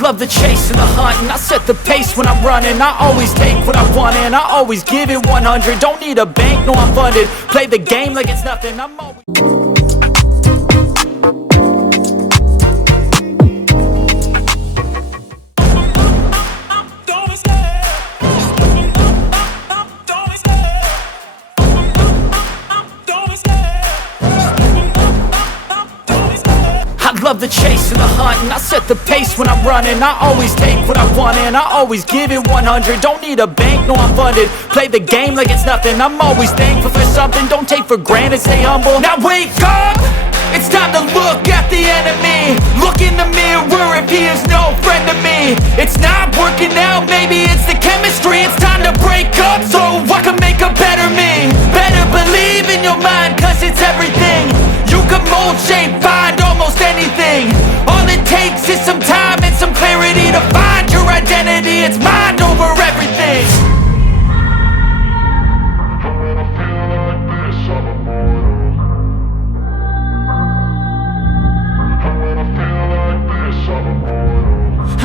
love the chase and the hunt, and I set the pace when I'm running. I always take what I want and I always give it 100. Don't need a bank, no I'm funded. Play the game like it's nothing, I'm always... Love the chase and the hunt, and I set the pace when I'm running. I always take what I want and I always give it 100. Don't need a bank, no I'm funded. Play the game like it's nothing, I'm always thankful for something. Don't take for granted, stay humble. Now wake up, it's time to look at the enemy. Look in the mirror if he is no friend to me. It's not working out, maybe it's the chemistry. It's time to break up so I can make a better me. Better believe in your mind, cause it's everything. You can mold, shape, find almost anything. All it takes is some time and some clarity to find your identity. It's mind over everything.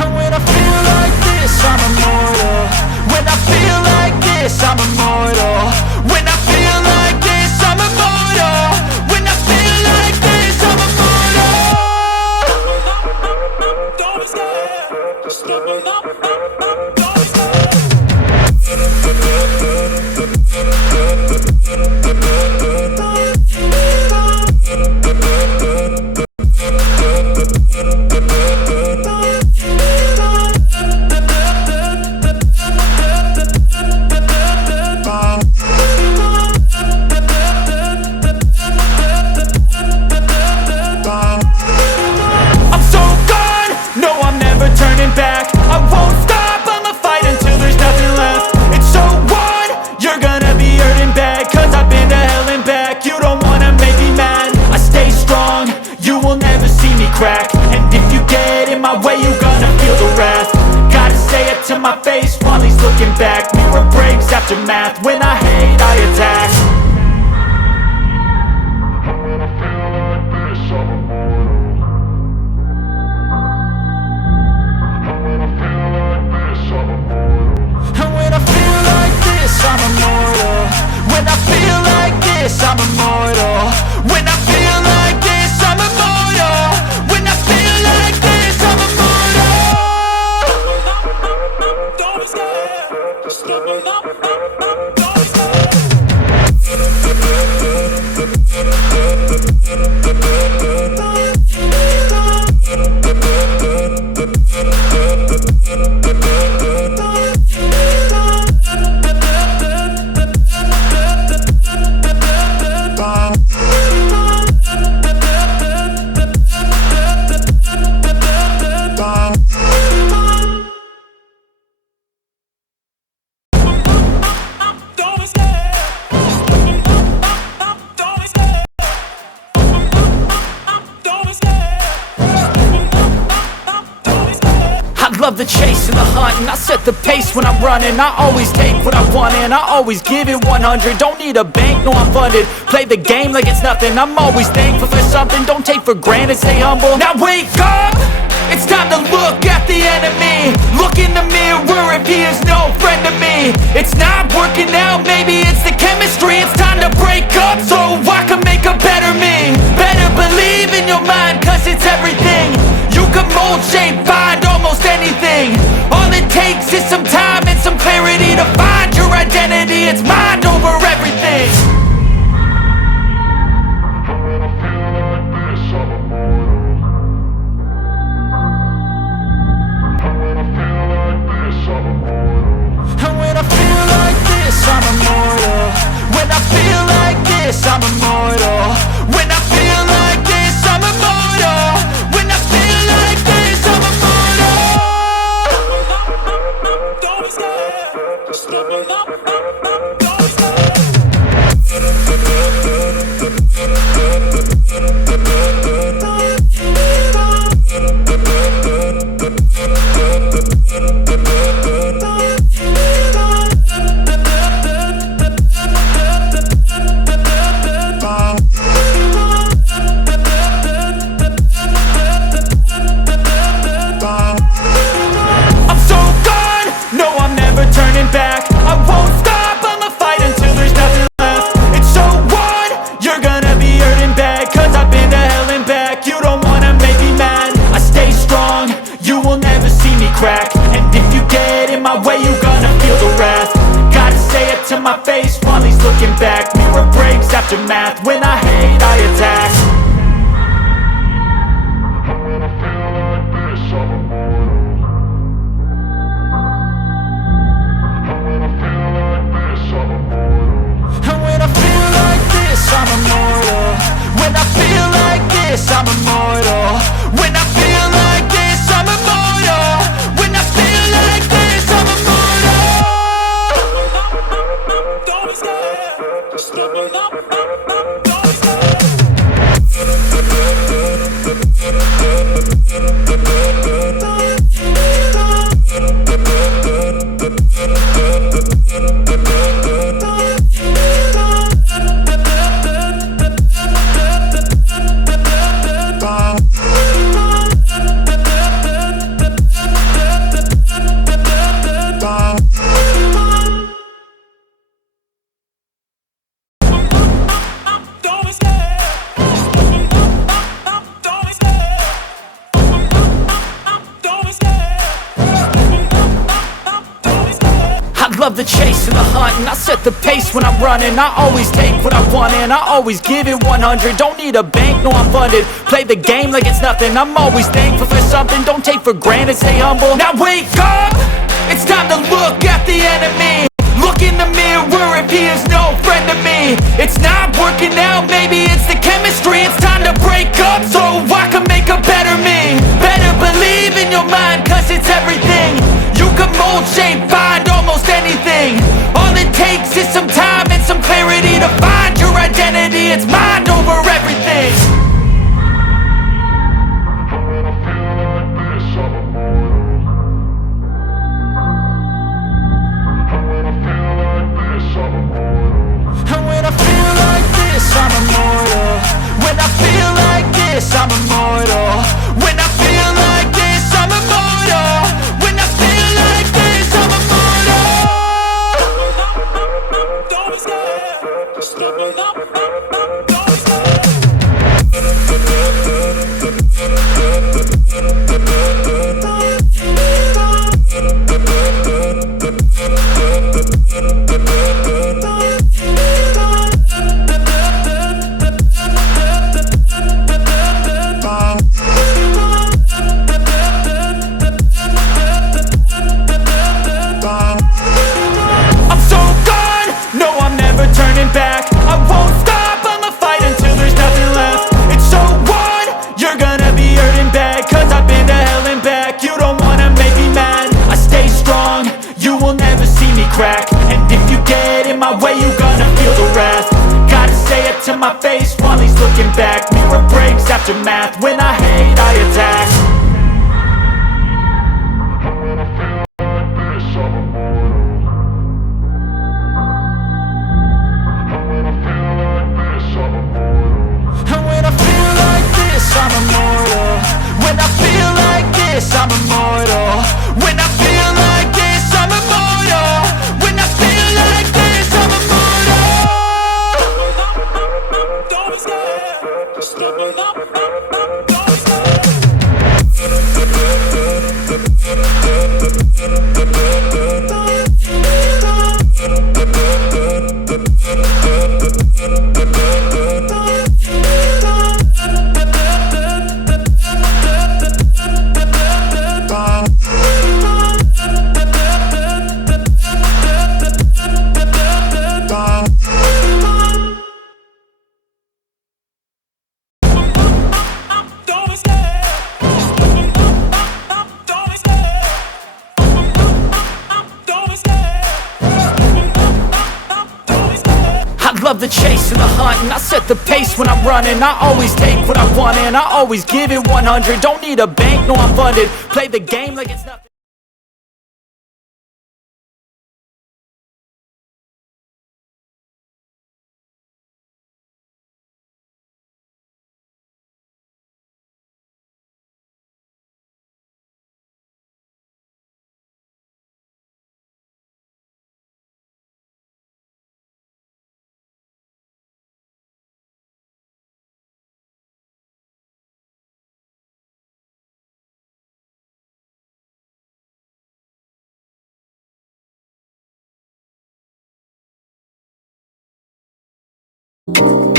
And when I feel like this, I'm immortal. When I feel like this, I'm immortal. When I feel like this, I'm immortal. When I feel like this, I'm immortal. Don't be scared. Just give me up. Don't be scared. Turning back, I won't stop, I'ma fight until there's nothing left. It's so on, you're gonna be hurting bad, cause I've been to hell and back. You don't wanna make me mad, I stay strong, you will never see me crack. And if you get in my way, you're gonna feel the wrath. Gotta say it to my face while he's looking back. Mirror breaks after math, when I hate I attack. I'm immortal. When I feel like this, I'm immortal. When I feel like this, I'm immortal. When I feel like this, I'm immortal. Don't be scared. Just give me up. Don't be scared. Love the chase and the hunt, and I set the pace when I'm running. I always take what I want and I always give it 100. Don't need a bank, no I'm funded. Play the game like it's nothing, I'm always thankful for something. Don't take for granted, stay humble. Now wake up, it's time to look at the enemy. Look in the mirror if he is no friend to me. It's not working out, maybe it's the chemistry. It's time to break up so I can make a better me. Better believe in your mind, cause it's everything. You can mold, shape, find almost anything. All it takes is some time and some clarity to find your identity. It's mind over everything. And when I feel like this, I'm immortal. When I feel like this, I'm immortal. When I feel like this, I'm immortal. When I feel like this, I'm immortal. you will never see me crack. And if you get in my way, you gonna feel the wrath. Gotta say it to my face while he's looking back. Mirror breaks, aftermath, when I hate I attack. And when I feel like this, I'm immortal. When I feel like this, I'm immortal. When I feel like this, I'm immortal. When I feel like this, I'm immortal. Don't be scared. Just give me up. Don't be scared. Love the chase and the hunt, and I set the pace when I'm running. I always take what I want and I always give it 100. Don't need a bank, no I'm funded. Play the game like it's nothing. I'm always thankful for something. Don't take for granted, stay humble. Now wake up, it's time to look at the enemy. Look in the mirror if he is no friend to me. It's not working out, maybe it's the chemistry. It's time to break up so I can make a better me. Better believe in your mind, cause it's everything. You can mold, shape, find almost anything. All it takes is some time and some clarity to find your identity. It's mind over everything. And when I feel like this, I'm immortal. When I feel like this, I'm immortal. When I feel like this, I'm immortal. When I feel like this, I'm immortal. Don't be scared. Just give me up. Don't be scared. Back. I won't stop, I'ma fight until there's nothing left. It's so on, you're gonna be hurting bad, cause I've been to hell and back. You don't wanna make me mad, I stay strong, you will never see me crack. And if you get in my way, you gonna feel the wrath. Gotta say it to my face while he's looking back. Mirror breaks, aftermath, when I hate I attack. I'm immortal. When I feel like this, I'm immortal. When I feel like this, I'm immortal. When I feel like this, I'm immortal. Don't be scared. Just give me up. Don't be scared. Love the chase and the hunt, and I set the pace when I'm running. I always take what I want and I always give it 100. Don't need a bank, no I'm funded. Play the game like it's nothing. you.